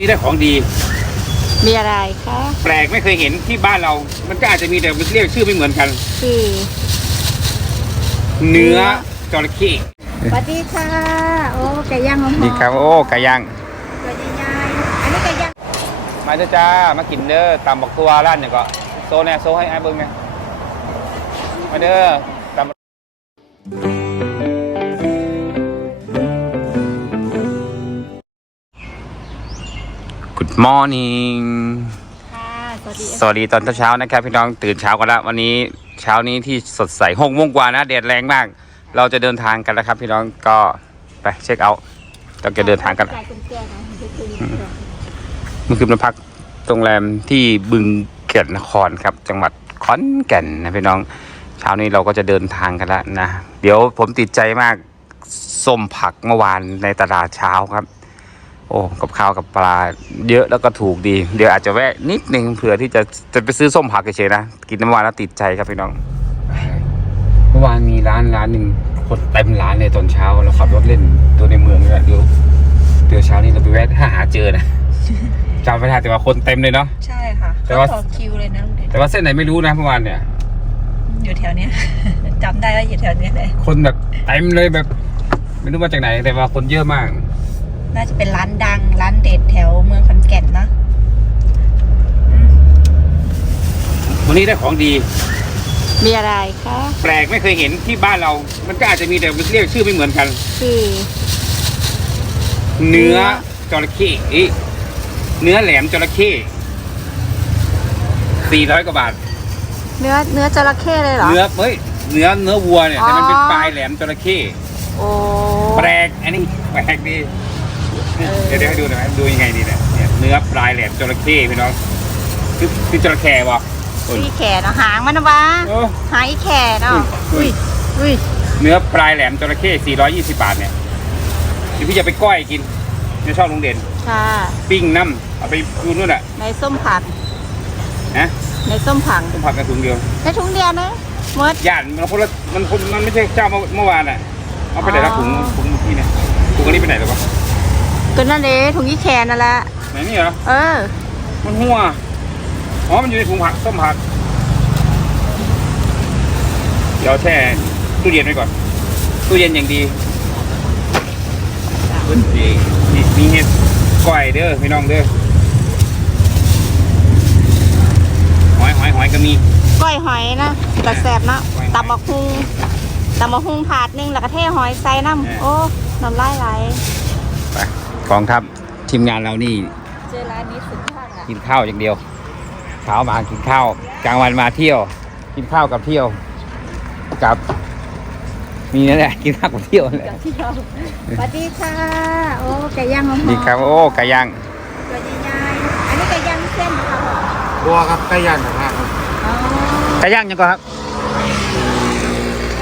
นี่ได้ของดี มีอะไรคะแปลกไม่เคยเห็นที่บ้านเรา มันก็อาจจะมีแต่มันเรียกชื่อไม่เหมือนกัน คือเนื้อจระเข้สวัสดีค่ะ โอ้ไก่ย่างหอมๆนี่ครับโอ้ไก่ย่างตัวใหญ่ๆอันนี้ไก่ย่างมาเถอะจ้ามากินเด้อตำบักตัวร้านเนี่ยก็โซแน่โซให้ไอ้ายเบิ้งไงมาเด้อ morning ค่ะสวัสดีสวัสดีตอนเช้าๆนะครับพี่น้องตื่นเช้ากันแล้ววันนี้เช้านี้ที่สดใสหกโมงกว่านะแดดแรงมาก เราจะเดินทางกันแล้วครับ พี่น้องก็ไปเช็คเอาท์เราจะเดินทางกัน จ่ายกุญแจนะเดี๋ยวคืนเมื่อคืนมาพักโรงแรมที่บึงเกียรตินครครับ จังหวัดขอนแก่นนะพี่น้องเช้านี้เราก็จะเดินทางกันแล้วนะ เดี๋ยวผมติดใจมากส้มผักเมื่อวานในตลาดเช้าครับ โอ้กับข้าวกับปลาเยอะแล้วก็ถูกดี เดี๋ยวอาจจะแวะนิดนึงเผื่อที่จะจะไปซื้อส้มผักเฉยๆนะ กินเมื่อวานแล้วติดใจครับพี่น้อง เมื่อวานมีร้านร้านหนึ่งคนเต็มร้านเลยตอนเช้าเราขับรถเล่นตัวในเมืองนี่แหละเดี๋ยวเดี๋ยวเช้านี้เราไปแวะถ้าหาเจอนะจำไม่ได้แต่ว่าคนเต็มเลยเนาะใช่ค่ะแต่ว่าเขต่อคิวเลยนะลุงเด่นแต่ว่าเส้นไหนไม่รู้นะเมื่อวานเนี่ยอยู่แถวเนี้ยจำได้ว่าอยู่แถวเนี้ยเลยคนแบบเต็มเลยแบบ ไม่รู้มาจากไหนแต่ว่าคนเยอะมาก น่าจะเป็นร้านดัง ร้านเด็ดแถวเมืองขอนแก่นเนอะอืมวันนี้ได้ของดี มีอะไรคะแปลกไม่เคยเห็นที่บ้านเรา มันก็อาจจะมีแต่มันเรียกชื่อไม่เหมือนกัน คือ เนื้อจระเข้เอ้ยเนื้อแหลมจระเข้สี่ร้อยกว่าบาท เนื้อเนื้อจระเข้เลยเหรอ เนื้อเฮ้ยเนื้อเนื้อวัวเนี่ยแต่มันเป็นอ๋อปลายแหลมจระเข้โอ้แปลกอันนี้แปลกดี เดี๋ยวเดี๋ยวให้ดูหน่อยดูยังไงดีเนี่ยเนี่ยเนื้อปลายแหลมจระเข้พี่น้องคือคือจระเข้วะโอ้ยอีแขนเนาะหางมันนะวะเออหางอีแขนเนาะอุ้อุ้ยยอุ้ยเนื้อปลายแหลมจระเข้420 บาทเนี่ยเดี๋ยวพี่จะไปก้อยกินในช่องลุงเด่นค่ะปิ้งน้ำเอาไปดูนู่นน่ะในส้มผักนะในส้มผักต้มผักกระถุงเดียวในถุงเดียวนะหมดย่านมันคนละมันคนมันไม่ใช่เจ้าเมื่อเมื่อวานอะเอาไปไหนละอ๋อถุงถุงที่เนี่ยถุงอันนี้ไปไหนหรอวะ ก็นั่นเองถุงอีแขนนั่นแหละไหนนี่เหรอ เออ มันหัว อ๋อ มันอยู่ในถุงผักส้มผัก เดี๋ยวแช่ตู้เย็นไว้ก่อน ตู้เย็นอย่างดีพื้นที่มีมีเห็ดก้อยเด้อพี่น้องเด้อ หอยหอยหอยก็มี ก้อยหอยนะแต่แสบเนาะก้อยหอยตำบักฮุงตำบักฮุงถาดหนึงแล้วก็เทหอยใส่น้เออำโอ้น้ำลายไหลไป กองทัพทีมงานเรานี่เจอร้านนี้สุดยอดอะกินข้าวอย่างเดียวเช้ามากินข้าว กลางวันมาเที่ยว กินข้าวกับเที่ยว กับ มีนั่นแหละกินข้าวกับเที่ยวนั่นแหละเที่ยวสวัสดีค่ะ โอ้ไก่ย่างหอมๆนี่ครับโอ้ไก่ย่างตัวใหญ่ๆอันนี้ไก่ย่างเส้นค่ะบัวครับไก่ย่างนะครับอ๋อไก่ย่างยังก่อนครับ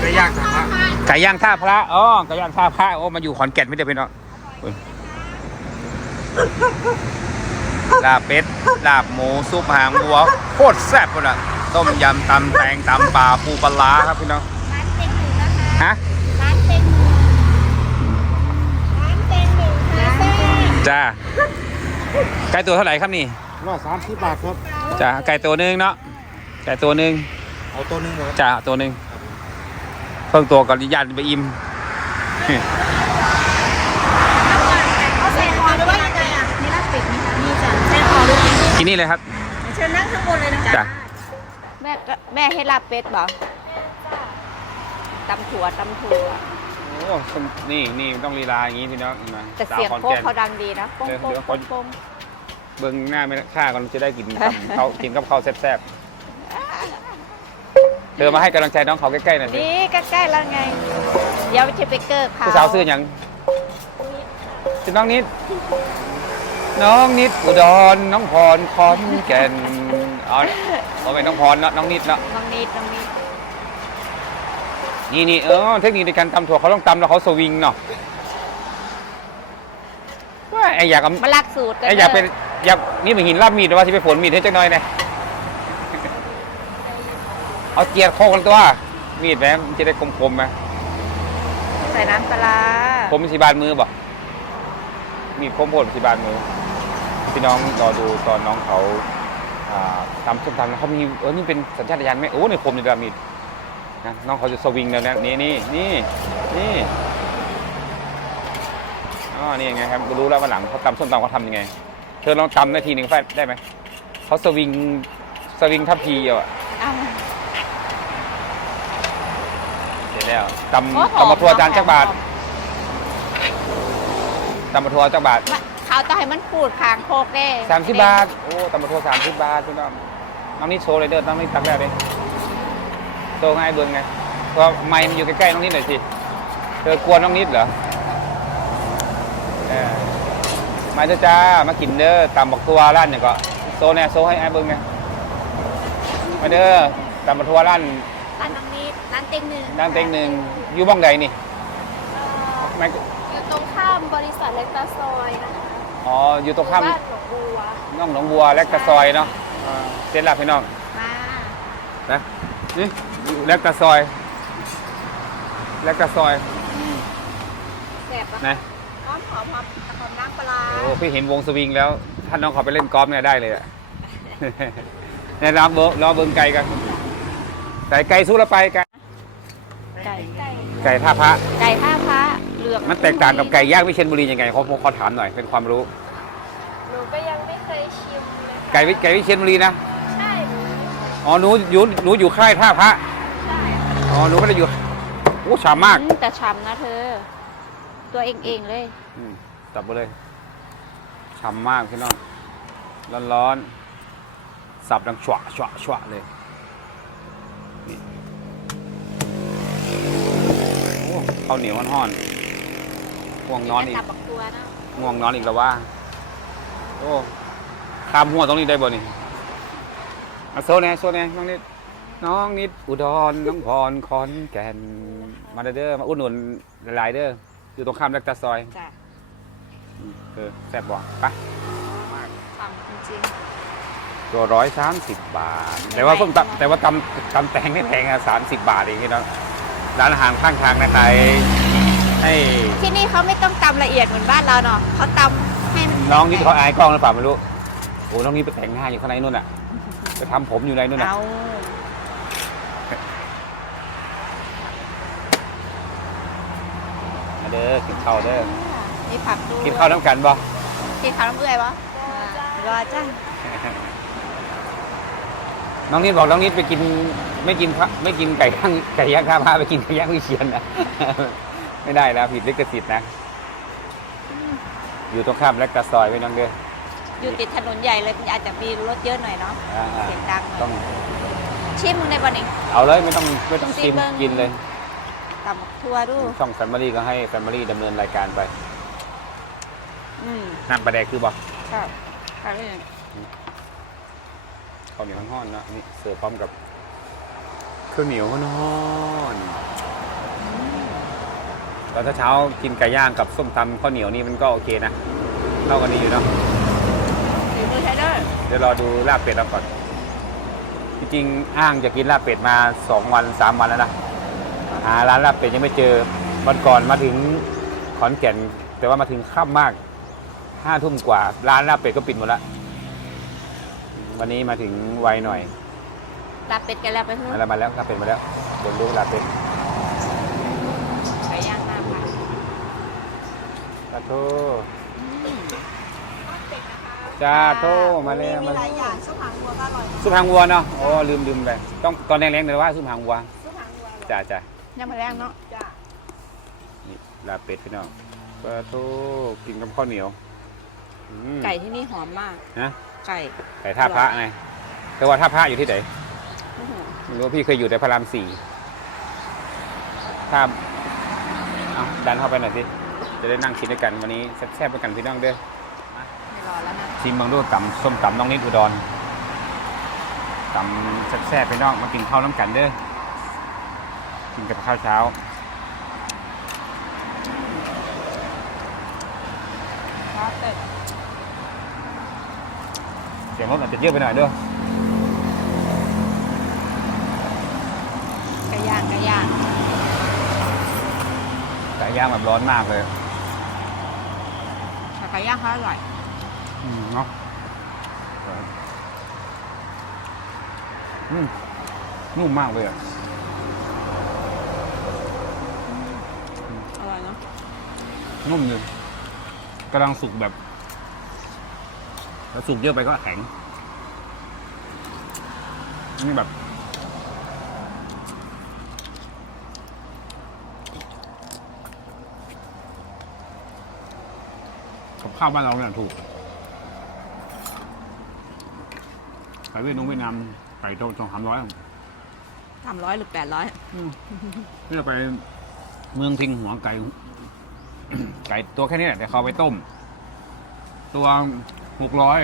ไก่ย่างครับไก่ย่างท่าพระอ๋อไก่ย่างท่าพระโอ้มาอยู่ขอนแก่นไม่ได้เป็นเนาะ ลาบเป็ด ลาบหมูซุปหางวัวโคตรแซ่บเลยอะต้มยำตำแตงตำปลาปูปลาร้าครับพี่น้องร้านเต็งหนึ่งนะคะฮะร้านเต็งหนึ่งร้านเต็งหนึ่งค่ะเส้นจ้าไก่ตัวเท่าไหร่ครับนี่ร้อยสามสิบบาทครับจ้าไก่ตัวหนึงเนาะไก่ตัวหนึงเอาตัวหนึงเลยจ้าตัวหนึงเพิ่งตัวก่อนยันไปอิ่ม นนี่เลยครับ เชิญนั่งข้างบนเลยนะจ้ะ แม่ก็แม่ให้ลาบเป็ดเหรอตำถั่วตำถั่ว โอ้นี่นี่มันต้องลีลาอย่างนี้พี่น้องมาแต่เสียงสาวขอนโป๊กแก่น เขาดังดีนะโป๊กเดี๋ยวโป๊กเดี๋ยวโป๊กโป๊กเบิ้งหน้าไม่ฆ่าก่อนจะได้กินกับเขาวกินกับข้าวแซ่บๆเธอมาให้กำลังใจน้องเขาใกล้ๆหน่อยสินี่ใกล้ๆแล้วไง เดี๋ยวจะไปเกิร์เขาผู้สาวซื้อหยังชื่อน้องนิด น้องนิดอุดรน้องพรขอนแก่นเอาเอาไปน้องพรเนาะน้องนิดเนาะน้องนิดน้องนิดนี่นี่เออเทคนิคในการตำถั่วเขาต้องตำแล้วเขาสวิงเนาะว่าไออยากเอามาลักสูตรกันไออยากเป็นอยากนี่เหมือนหินลาบมีดว่าที่ไปฝนมีดให้จักหน่อยเนี่ยเอาเกียร์โคกันตัว มีดไหมมันจะได้คมๆไหมใส่น้ำปลาร้าคมสีบานมือบ่มีดคมโพดสีบานมือ พี่น้องรอดูตอนน้องเขาอ่าทำส้มตำแล้วเขามีเออนี่เป็นสัญชาตญาณไหมโอ้ในคมในดามีนะน้องเขาจะสวิงแล้วนะนี่นี่นี่นี่อ๋อนี่ยังไงครับรู้แล้ววันหลังเขาตำส้มตำเขาทำยังไง เธอลองตำนาทีหนึ่งไฟได้ไหมเขาสวิงสวิงทัพพีอาอะเอาเสร็จแล้วตำหอมตำมาทัวจานจักบาทหอมตำมาทัวจักบาท เขาต้องให้มันขูดคางโคกเด้สามสิบบาท โอ้ตำมาทัวสามสิบบาทพี่น้องน้องนี่โชว์เลยเด้อน้องนี่ตักแล้วดิโชว์ให้เบิ้งไงเพราะไม้มันอยู่ใกล้ๆน้องนิดหน่อยสิเธอกลัวน้องนิดเหรอเออมาเด้อจ้ามากินเด้อตำบักทัวร้านเนี่ยก็โซแน่โซให้ไอ้เบิ้งไงมาเด้อตำบักทัวร้านร้านน้องนิดร้านเต็งหนึ่งน้ำเต็งหนึ่งอยู่บ้องใดนี่ไม่อยู่ตรงข้ามบริษัทเล็กตาซอยนะคะ อ๋อ อยู่ตรงข้ามบ้านหลวงบัวน้องหนองบัวและกระซอยเนาะอ่าเส้นหลักพี่น้อง มานะนี่อยู่และกระซอย และกระซอยแซ่บปะนะหอมหอมหอมหอมน้ำปลาร้าโอ้พี่เห็นวงสวิงแล้วถ้าน้องเขาไปเล่นกอล์ฟเนี่ยได้เลยอะเนี่ยรอเบอรอเบิ้งไก่กันไก่ไก่สู้แล้วไปไก่ไก่ไก่ท่าพระไก่ท่าพระเห ลือกมันแตกต่างกับไก่ย่างวิเชียรบุรียังไงเขาขอถามหน่อยเป็นความรู้ หนูก็ยังไม่เคยชิมเลยค่ะไก่วิไก่วิเชียรบุรีนะใช่อ๋อหนูอยู่หนูอยู่ค่ายท่าพระใช่อ๋อหนูไม่ได้อยู่โอ้ฉ่ำมากอืแต่ช้ำนะเธอ ตัวเองเองๆเลย อืมจับไปเลยฉ่ำมากพี่น้องร้อนร้อนๆสับดังฉวะฉวะฉวะเลยนี่โอ้ข้าวเหนียวห่อนๆ ง่วงนอนอีก ตับบักตัวนะง่วงนอนอีกแล้วว่า โอ้ข้ามหัวตรงนี้ได้บ่นี่มาโซนแน่โซนแน่น้องนิด น้องนิด อุดร น้องพรคอนแก่น มาเด้อ มาอุดหนุนหลายๆเด้อ อยู่ตรงข้ามแลกตาซอยจ้ะอืมเออแซ่บบ่ไปช้ำจริง ตัวร้อยสามสิบบาท แต่ว่าส้มตำแต่ว่าตำตำแตงไม่แพงอะสามสิบบาทเองพี่น้องร้านอาหารข้างทางนะขาย ให้ๆที่นี่เขาไม่ต้องตำละเอียดเหมือนบ้านเราเนาะเขาตำให้มันน้องนี่เขาอายกล้องหรือเปล่าไม่รู้โอ้น้องนี่ไปแต่งหน้าอยู่ข้างในนู่นอะไปทำผมอยู่ในนู่นอะเอามาเด้อกินข้าวเด้อมีผักด้วยกินข้าวน้ำกันบ่กินข้าวน้ำเอื่อยปะรอจ้าน้องนิดบอกน้องนิดไปกินไม่กินพระไม่กินไก่ย่างไก่ย่างข้าวพาไปกินไก่ย่างวิเชียนนะ ไม่ได้นะผิดลิขสิทธิ์นะ อยู่ตรงข้ามแลกตาซอยไปน้องเด้ออยู่ติดถนนใหญ่เลยอาจจะมีรถเยอะหน่อยเนาะอ่าเสียงดังหน่อยต้องชิมมึงในบ่อนี่ เอาเลยไม่ต้องไม่ต้องต้องชิมชิมเบิ่ง กินเลยตำบักทั่วดู ช่องแฟมิลี่ก็ให้แฟมิลี่ดำเนินรายการไปอืมน้ำปลาแดกคือบ่ครับครับนี่ข้าวเหนียวห้อนๆเนอะนี่เสิร์ฟพร้อมกับข้าวเหนียวห้อนๆ ตอนเช้าๆกินไก่ย่างกับส้มตำข้าวเหนียวนี่มันก็โอเคนะเข้ากันดีอยู่เนาะฝีมือใช้ได้เดี๋ยวรอดูลาบเป็ดเราก่อน จริงๆอ้างจะกินลาบเป็ดมาสองวันสามวันแล้วนะหาร้านลาบเป็ดยังไม่เจอวันก่อนมาถึงขอนแก่น แต่ว่ามาถึงค่ำมากห้าทุ่มกว่า ร้านลาบเป็ดก็ปิดหมดแล้ววันนี้มาถึงไวหน่อยลาบเป็ดกันแล้วไปเพิ่มมาแล้วมาแล้วลาบเป็ดมาแล้วเดินดูลาบเป็ด ไก่ย่างหน้าผัก ตาโทจ้าโทมาแล้วมาหลายอย่างซุปหางวัวก็อร่อยนะซุปหางวัวเนาะโอ้ลืมลืมไปต้องตอนแรงๆเลยว่าซุปหางวัวซุปหางวัวอร่อยจ้าจ้าย่างมาแรงเนาะจ้ะนี่ลาบเป็ดพี่น้องปลาทูกินกับข้าวเหนียวอืมไก่ที่นี่หอมมาก นะไก่ไก่ท่าพระไงแต่ว่าท่าพระอยู่ที่ไหนอื้อหือไม่รู้พี่เคยอยู่แต่พระรามสี่ถ้าเอาดันเข้าไปหน่อยสิ จะได้นั่งกินด้วยกันวันนี้แซ่บๆด้วยกันพี่น้องเด้อไม่รอแล้วนะชิมบางดูตำส้มตำน้องนิดอุดรตำแซ่บๆพี่น้องมากินข้าวน้ำกันเด้อกินกับข้าวเช้ารอเป็ดเสียงรถอาจจะเยอะไปหน่อยเด้อไก่ย่างไก่ย่างไก่ย่างแบบร้อนมากเลยแต่ไก่ย่างเขาอร่อยอืมเนาะออืมนุ่มมากเลยอะอร่อยเนาะนุ่มเลยกำลังสุกแบบแล้วสุกเยอะไปก็แข็งนี่แบบ ข้าวบ้านเราเนี่ยถูกไก่เวียดนามเวียดนามไก่โตสองสามร้อยสามร้อยหรือแปดร้อยนี่เราไปเมืองทิงหัวไก่ไก่ตัวแค่นี้แหละแต่เขาเอาไปต้ม ตัวหกร้อย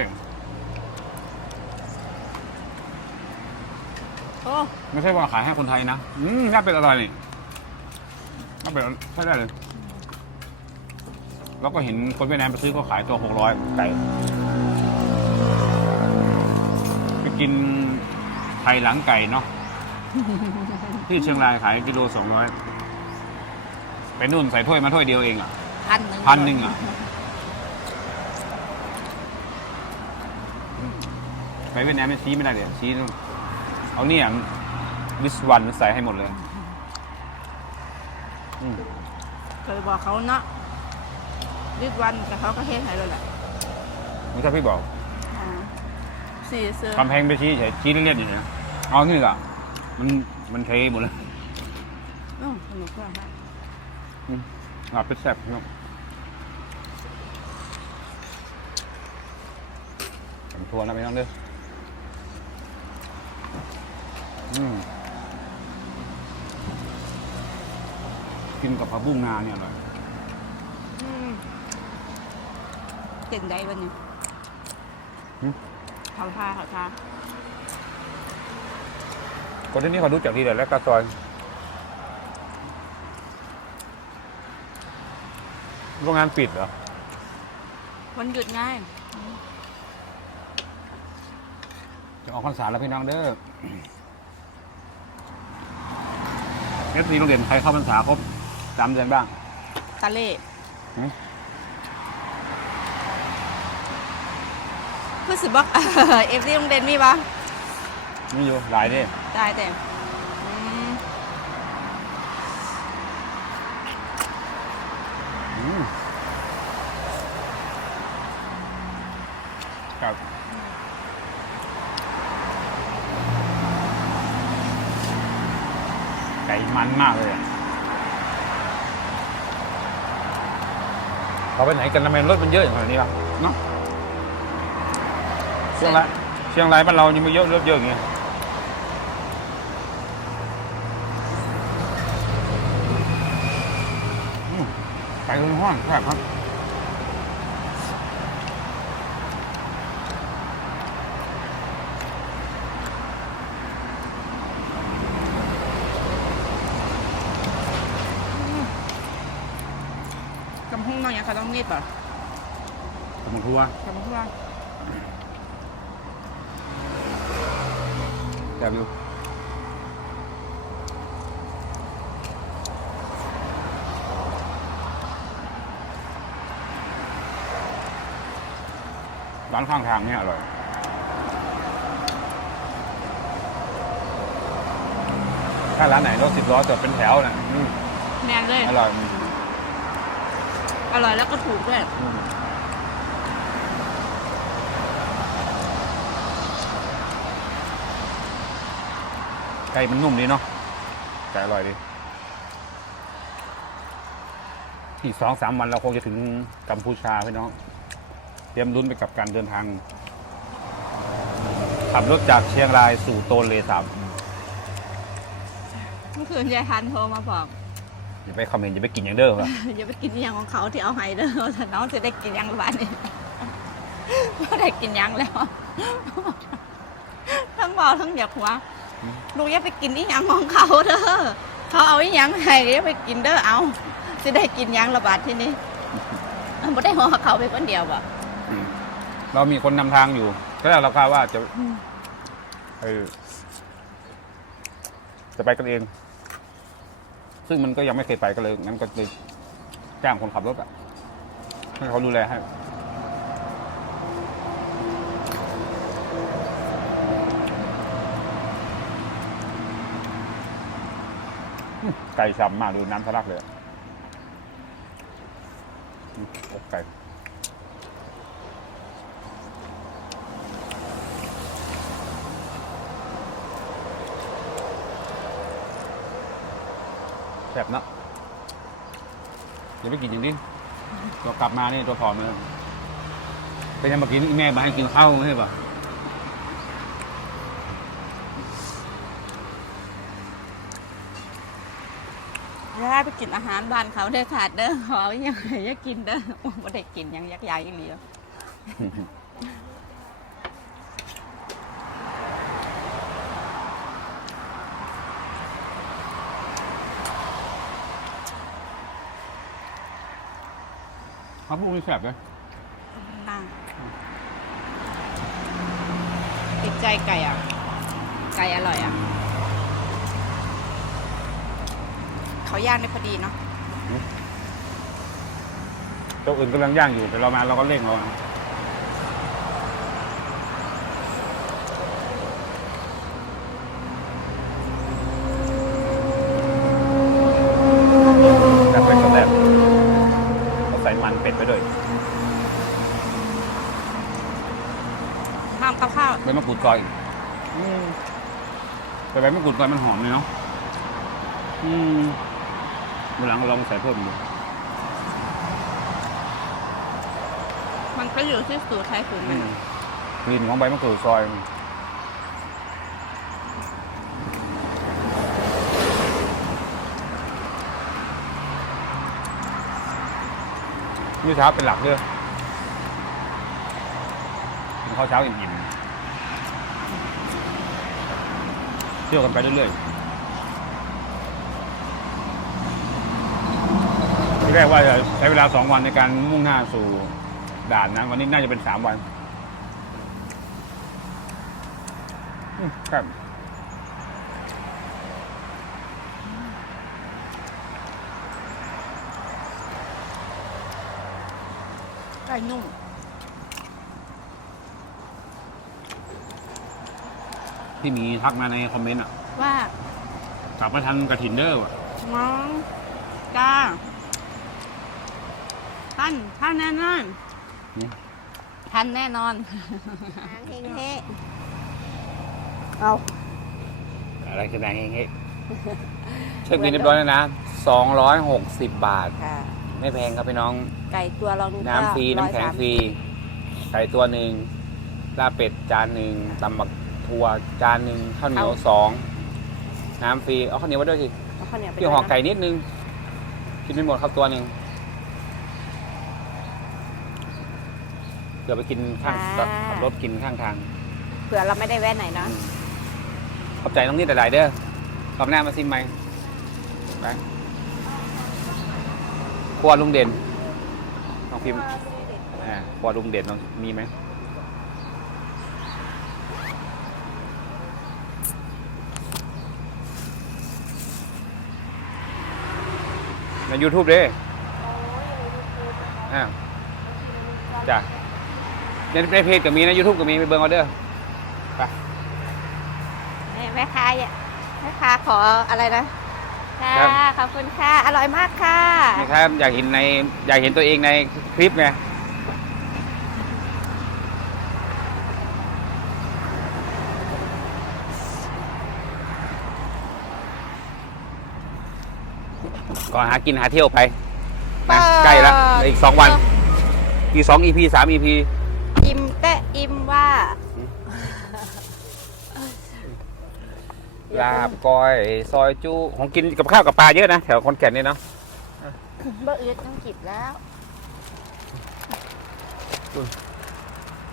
โอ้ไม่ใช่ว่าขายให้คนไทยนะ อืมน่าเป็นอะไรนี่น่าเป็นใช่ได้เลย แล้วก็เห็นคนเวียดนามไปซื้อก็ขายตัวหกร้อยไก่ไปกินไทยหลังไก่เนาะที่เชียงรายขายกิโลสองร้อยไปนู่นใส่ถ้วยมาถ้วยเดียวเองอะพันหนึ่งพันหนึ่งอะไปเวียดนามไม่ชี้ไม่ได้เลยชี้นู่นเอาเนี่ยวิสวันใส่ให้หมดเลยอืมเคยบอกเขาเนาะ รีบวันแต่เขาก็เฮ็ดให้เลยแหละไม่ใช่พี่บอกอ๋อสี่เสื้อกำแพงไปชี้เฉยชี้เลี่ยนๆอยู่นะเอานี่อะมันมันเทหมดเลยอือสนุกมากค่ะอะเป็นแซ่บพี่น้องผมทวนแล้วไม่ต้องเด้ออืมกินกับผักบุ้งนาเนี่ยอร่อยอืม เก่งใจวันนี้หึ เขาทาเขาทาคนที่นี่เขารู้จักดีเลยและกาซอยโรงงานปิดเหรอวันหยุดง่ายจะออกพรรษาแล้วพี่น้องเด้อเอฟซีโรงเรียนใครเข้าพรรษาครบสามเดือนบ้างตาเล่หึ คือสิบอกเอฟซีโรงเรียนมีปะมีอยู่หลายเด้ได้แต่อืมอืมครับไก่มันมากเลยอะเขาไปไหนกันทำไมรถมันเยอะอย่างนี้ล่ะเนาะ เชียงรายเชียงรายบ้านเรายังไม่เยอะรถเยอะอย่างเงี้ยอืมไก่ห้อนๆแซ่บครับกำพุงน้องยังเขาต้องมีดป่ะขอบคุณครัวกำพุงแซ่บอยู่ร้านข้างทางเนี่ยอร่อยถ้าร้านไหนรถสิบล้อจอดเป็นแถวนะอืมแมนเลย อร่อย อร่อยแล้วก็ถูกด้วย อืม ไก่มันนุ่มดีเนาะไก่อร่อยดีอีกสองสามวันเราคงจะถึงกัมพูชาพี่น้อง เตรียมลุ้นไปกับการเดินทาง ขับรถจากเชียงรายสู่โตนเลสามเมื่อคืนยายทันโทรมาบอกอย่าไปคอมเมนต์อย่าไปกินอย่างเดิมครับอย่าไปกินอหย่างของเขาที่เอาให้เด้อแต่น้องจะได้กินอยังละบาดนี้ไม่ได้กินอยังแล้ว ทั้งบอกทั้งอยากหัว ลูกอย่าไปกินอีหยังของเขาเด้อเขาเอาอีหยังให้อย่าไปกินเด้อเอาจะได้กินหยังละบาดที่นี่ไม่ได้หัวเขาไปคนเดียวบ่อืมเรามีคนนำทางอยู่ก็แล้วเราคาดว่าจะเออจะไปกันเอง ซึ่งมันก็ยังไม่เคยไปกันเลยงั้นก็เลยจ้างคนขับรถอะให้เขาดูแลให้ ไก่ฉ่ำมากดูน้ำทะลักเลยอะอืมอกไก่แซ่บเนอะเดี๋ยวไปกินจริงดิเรากลับมาเนี่ยตัวผอมเลยเป็นยังเมื่อกี้นี่แม่มาให้กินข้าวไม่ใช่ปะ ได้ไปกินอาหารบ้านเขาเด้อขาดเด้อขออีหยังให้อยากกินเด้อโอ้บ่ได้กินหยังยักยายอีหลีเขาพูดไม่แซ่บเลยนั่งติดใจไก่อะ ไก่อร่อยอะ เขาย่างได้พอดีเนาะตัวอื่นกำลังย่างอยู่แต่เรามาเราก็เร่งเราแต่เป็นสแตปเราใส่มันเป็ดไปด้วยทำกับข้าวใบมะกรูดซอยอืมแต่ใบมะกรูดซอยมันหอมเลยเนาะอืมวัน หลังเราลองใส่เพิ่มดูมันก็อยู่ที่สูตรไทยสูตรมันกลิ่นของใบมะกรูดซอยมื้อเช้าเป็นหลักเด้อกินข้าวเช้าอิ่มๆเที่ยวกันไปเรื่อยๆ แรกว่าจะใช้เวลาสองวันในการมุ่งหน้าสู่ด่านนะวันนี้น่าจะเป็นสามวันอืมครับไก่นุ่มที่มีทักมาในคอมเมนต์อะ ว่า กลับมาทันกระถินเด้อว่ะ น้องจ้า ท่านท่านแน่นอนท่านแน่นอนเฮงเฮเอาอะไรคือแดงเฮ้ยเช็คบินเรียบร้อยแล้วนะสองร้อยหกสิบบาท ค่ะ ไม่แพงครับพี่น้อง ไก่ตัวลองดูน้ำฟรีน้ำแข็งฟรี ไก่ตัวหนึ่งลาบเป็ดจานหนึ่งตำบักถั่วจานหนึ่งข้าวเหนียวสองน้ำฟรีเอาข้าวเหนียวมาด้วยสิเอาข้าวเหนียวไปพี่ห่อไก่นิดนึงกินไม่หมดครับตัวหนึ่ง เดี๋ยวไปกินข้างขับรถกินข้างทางเผื่อเราไม่ได้แวะไหนเนาะขอบใจน้องนี่แต่หลายเด้อขอบหน้ามาซิมไหมไปครัวลุงเด่นน้องพิมพ์อ่าครัวลุงเด่นน้องมีไหมใน YouTube เด้อ่าจ้ะ ในในเพจก็มีนะ YouTube ก็มีไปเบิ่งเอาเด้อไปแม่ค้าเนี่ยแม่ค้าขออะไรนะค่ะครับขอบคุณค่ะ อร่อยมากค่ะนะครับอยากเห็นในอยากเห็นตัวเองในคลิปไงก็หากินหาเที่ยวไปนะใกล้ละเหลืออีกสองวันอีกสองอีพีสามอีพี อิ่มแตะอิ่มว่า ลาบก้อย ซอยจุของกินกับข้าวกับปลาเยอะนะ แถวคอนแก่นนี่เนาะเบอร์อืดต้องกิบแล้ว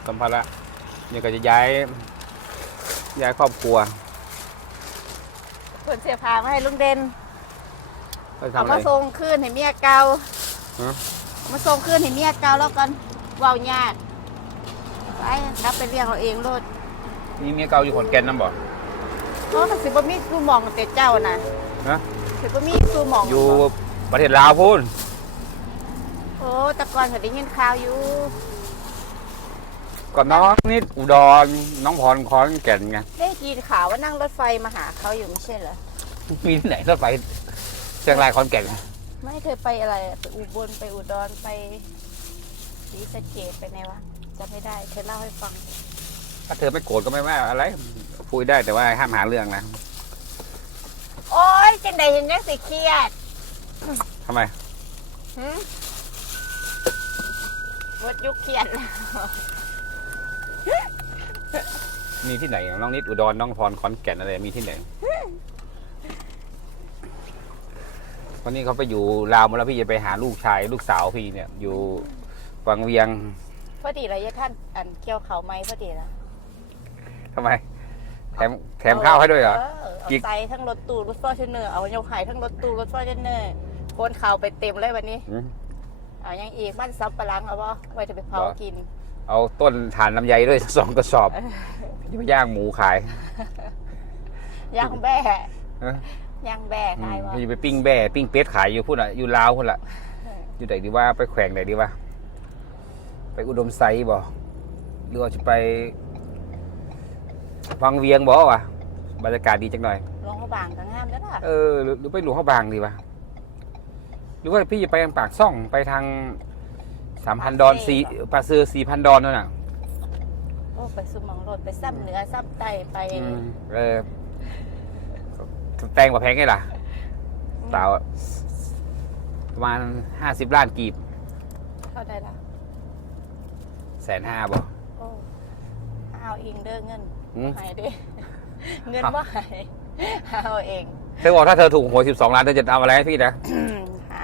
สัมภาระนี่ก็จะย้าย ย้ายครอบครัวคนเสียพามาให้ลุงเด่นไปเอาทำอะไร มาส่งคืนให้เมียเก่าฮะ เอามาส่งคืนให้เมียเก่าแล้วกันเว้าญาติ ไปรับไปเลี้ยงเราเองโลดนี่เมียเก่าอยู่ขอนแก่นนั่นบ่เพราะสิบ่มีสูหมองแต่เจ้านะฮะสิบ่มีสูหมองอยู่ประเทศลาวพูนโอ้แต่ก่อนก็ได้ยินข่าวอยู่ก่อนน้องนิดอุดรน้องพรขอนแก่นไงได้ยินข่าวว่านั่งรถไฟมาหาเขาอยู่ไม่ใช่เหรอมีที่ไหนรถไฟเชียงรายขอนแก่นไม่เคยไปอะไรอะไปอุบลไปอุดรไปศรีสะเกดไปไหนวะ จำไม่ได้ เธอเล่าให้ฟัง ถ้าเธอไม่โกรธก็ไม่ว่าอะไรคุยได้แต่ว่าห้ามหาเรื่องนะโอ้ยจังใดเห็นยังสิเครียดทำไมหึหมดยุคเครียดแล้วมีที่ไหนน้องนิดอุดรน้องพรขอนแก่นอะไรมีที่ไหนวันนี้เขาไปอยู่ลาวหมาแล้วพี่จะไปหาลูกชาย ลูกสาวพี่เนี่ย อยู่วังเวียง พอดีเลยยายท่านอันเกี่ยวเขาไหมพอดีนะทำไม แถมแถมข้าวให้ด้วยเหรอ เอากิ๊กใจทั้งรถตู้รถฟอร์จูเนอร์เอายกไข่ทั้งรถตู้รถฟอร์จูเนอร์โคนข่าวไปเต็มเลยวันนี้อืมเอายังอีกมันซับปะหลังเอาวะไว้จะไปเผาเหรอกิน เอาต้นฐานลำไยด้วยสองกระสอบจะไปย่างหมูขาย ย่างแบ่เอ้ยย่างแบ่ขายวะพี่จะไปปิ้งแบ่ปิ้งเป็ดขายอยู่พุ่นอะอยู่ลาวพุ่นละอยู่ไหนดีว่าไปแขวงไหนดีว่า ไปอุดมไซด์บ่หรือว่าจะไปวังเวียงบ่วะบรรยากาศดีจังหน่อยลงเขาบางกังามแล้วล่ะเออหรือหรือไปหลวงพระบางดีวะหรือว่าพี่จะไปทางปากซ่องไปทางสามพันดอนสี่ปลาเซอร์สี่พันดอนนั่นน่ะโอ้ไปสุมองรถไปซ้ำเหนือซ้ำใต้ไปอืมเออแตงกว่าแพงไงล่ะสาวอะประมาณห้าสิบล้านกีบ เข้าได้ละแสนห้าบ่โอ้เอาเองเด้อเงินอืมหายเด้อเงินว่าหายเอาเอง เธอบอกถ้าเธอถูกหวยสิบสองล้านเธอจะเอาอะไรให้พี่นะหา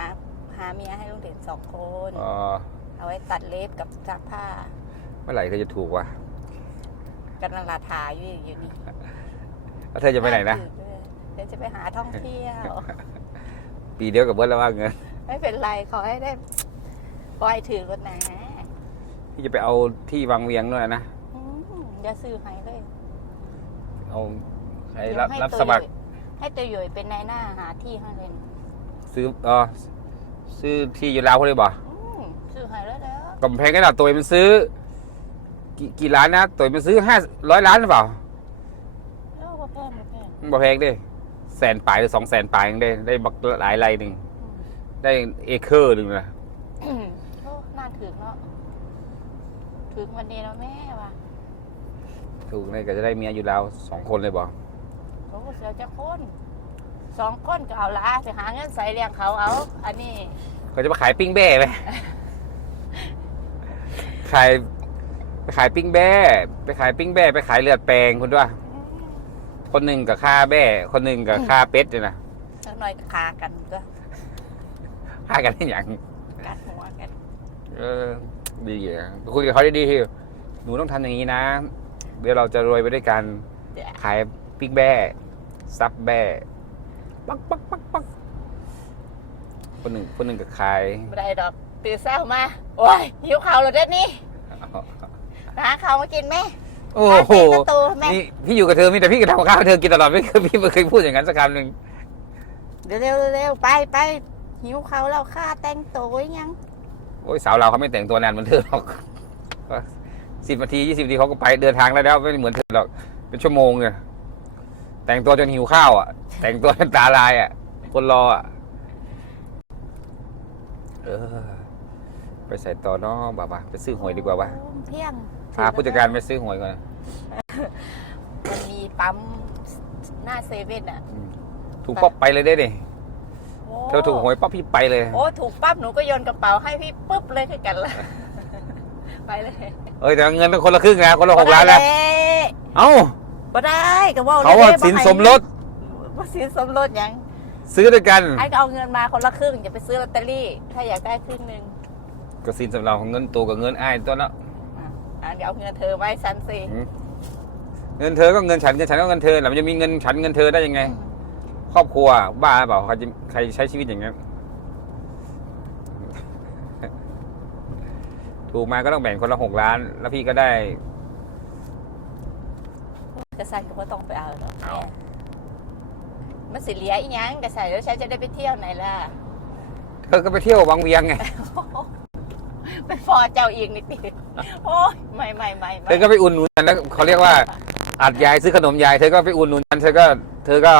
หาเมียให้ลุงเด่นสองคน เออเอาไว้ตัดเล็บกับซักผ้าเมื่อไหร่เธอจะถูกวะกำลังราทาอยู่อยู่นี่แล้วเธอจะไปไหนนะ เดี๋ยวจะไปหาท่องเที่ยว ปีเดียวกับเบิร์ดแล้วว่าเงิน ไม่เป็นไรขอให้ได้ปล่อยถือรถนะ พี่จะไปเอาที่วังเวียงด้วยนะอืมอย่าซื้อให้เลยเอาใครรับให้รับตัวสมัครใหญ่ให้ตัวใหญ่เป็นนายหน้าหาที่ให้เลยซื้อเออซื้อที่อยู่ลาวเขาเลยบ่อืมซื้อให้แล้วเด้อกำแพงก็ดาตัวมันซื้อ กี่กี่ล้านนะตัวมันซื้อห้าร้อยล้านหรือเปล่าเออบ่แพงบ่แพงบ่แพงเด้แสนปลายหรือสองแสนปลายยังได้ได้บักหลายไรหนึ่งได้เอเคอร์หนึ่งนะ อืมโอ้น่าถึงเนาะ ถึงวันนี้แล้วแม่ว่ะถูกเลยก็จะได้เมียอยู่แล้วสองคนเลยบ่โอ้เสียวจะคนสองคนก็เอาละไปหาเงินใส่เลี้ยงเขาเอา อันนี้เขาจะมาขายปิ้งแบ้ไหมขายไปขายปิ้งแบ้ไปขายปิ้งแบ้ไปขายเลือดแปลงคุณด้วยคนหนึ่งกับค่าแบ้คนหนึ่งกับค่าเป็ดเนี่ยนะสักหน่อยก็คากันก็ค่ากันได้อย่างกัดหัวกัน เออ ดีอะคุยกับเขาดีๆที่หนูต้องทำอย่างนี้นะ เดี๋ยวเราจะรวยไปด้วยกันเดี๋ยวขายปิ๊กแบ้ซับแบ้ปักปักปักปักคนหนึ่งคนหนึ่งก็ขายไม่ได้ดอกตื่นเช้ามา โอ้ยหิวข้าวแล้วเด้อนี่หาข้าวมากินไหมโอ้โหหาเปิดประตูแม่นี่พี่อยู่กับเธอมีแต่พี่ก็ทำกับข้าวให้เธอกินตลอดไม่เคยพี่ไม่เคยพูดอย่างนั้นสักคำหนึ่งเดี๋ยวเร็วเร็วไปไปหิวข้าวแล้วข้าแต่งตัวไว้ยัง โอ้ยสาวเราเขาไม่แต่งตัวนานเหมือนเธอหรอกสิบนาทียี่สิบนาทีเขาก็ไปเดินทางแล้วแล้วไม่เหมือนเธอหรอกเป็นชั่วโมงเนี่ยแต่งตัวจนหิวข้าวอะ แต่งตัวจนตาลายอะ คนรออะเออ ไปใส่ต่อเนาะบ่าวๆไปซื้อหวยดีกว่าวะโอ้เที่ยงพาผู้จัดการไปซื้อหวยก่อนนะมันมีปั๊มหน้าเซเว่นอะ ถูกป๊อปไปเลยได้ดิโอ้ เธอถูกหวยป๊อปพี่ไปเลย โอ้ถูกปั๊บหนูก็โยนกระเป๋าให้พี่ปุ๊บเลยคือกันละไปเลยเอ้ยแต่เงินเป็นคนละครึ่งนะคนละหกล้านแล้วเอ้าบ่ได้ก็ว่าเขาว่าสินสมรสว่าสินสมรสหยังซื้อด้วยกันไอ้ก็เอาเงินมาคนละครึ่งอย่าไปซื้อลอตเตอรี่ถ้าอยากได้ครึ่งหนึ่งก็สินสำหรับของเงินตัวกับเงินอ้ายตัวเนาะอะอะเดี๋ยวเอาเงินเธอไว้ฉันสิอืมเงินเธอก็เงินฉันเงินฉันก็เงินเธอแล้วมันจะมีเงินฉันเงินเธอได้ยังไง ครอบครัวบ้าเปล่าใครจะใครใช้ชีวิตอย่างนั้นถูกมาก็ต้องแบ่งคนละหกล้าน แล้วพี่ก็ได้ กระสันก็บ่ต้องไปเอาหรอกแม่มันสิเหลียอีหยังกระสันแล้วฉันจะได้ไปเที่ยวไหนล่ะ เธอก็ไปเที่ยววังเวียงไงไปฟอเจ้าอีกนิดติโอ้ยไม่ไม่ไม่เธไม่อก็ไปอุ่นหนุนกันแล้วเขาเรียกว่าอัดยายซื้อขนมยายเธอก็ไปอุ่นหนุนกันเธอก็ เธอก็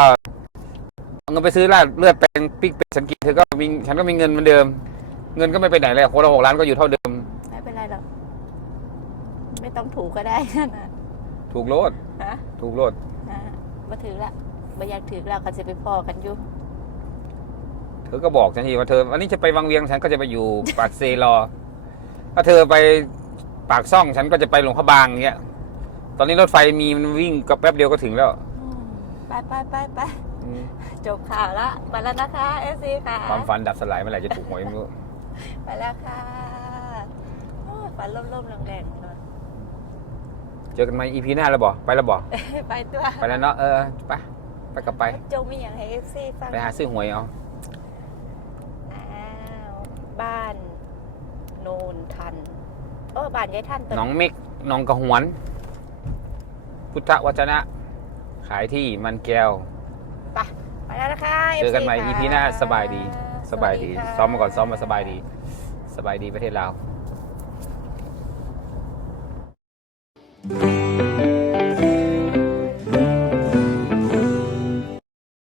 เอาเงินไปซื้อลาดเลือดแปลงปิ๊กเป็ดฉันกินเธอก็มีฉันก็มีเงินเหมือนเดิม เงินก็ไม่ไปไหนเลยคนละหกล้านก็อยู่เท่าเดิม ไม่เป็นไรหรอก ไม่ต้องถูกก็ได้นะถูกโลดฮะถูกโลดอ่ามาถือละมาอยากถือแล้วก็จะไปพ่อกันอยู่เธอก็บอกฉันทีว่าเธอวันนี้จะไปวังเวียงฉันก็จะไปอยู่ปากเซรอถ้าเธอไปปากซ่องฉันก็จะไปหลวงพระบางเงี้ย ตอนนี้รถไฟมีมันวิ่งก็แป๊บเดียวก็ถึงแล้ว อืมไปไปไปไปอืม จบข่าวละไปแล้วนะคะเอซีค่ะ ความฝันดับสลายเมื่อไหร่จะถูกหวยไม่รู้ไปแล้วค่ะโอ้ยฝันล่มๆแรงๆเนอะเจอกันไหมอีพีหน้าแล้วบ่ไปแล้วบ่ไปตัวไปแล้วเนาะเออไปไปกลับไปจงมีอย่างให้เอฟซีฟังไปหาซื้อหวยเอาอ้าวบ้านโนนทันเออบ้านยายท่านตัวหน้องเมกหน้องกระหวน พุทธวจนะ ขายที่มันแก้ว ไปไปแล้วนะคะเจอกันใหม่ FC อีพีหน้าค่ะสบายดีสบายดีวัสค่ะซ้อมมาก่อนซ้อมมาสบายดี สบายดีประเทศลาว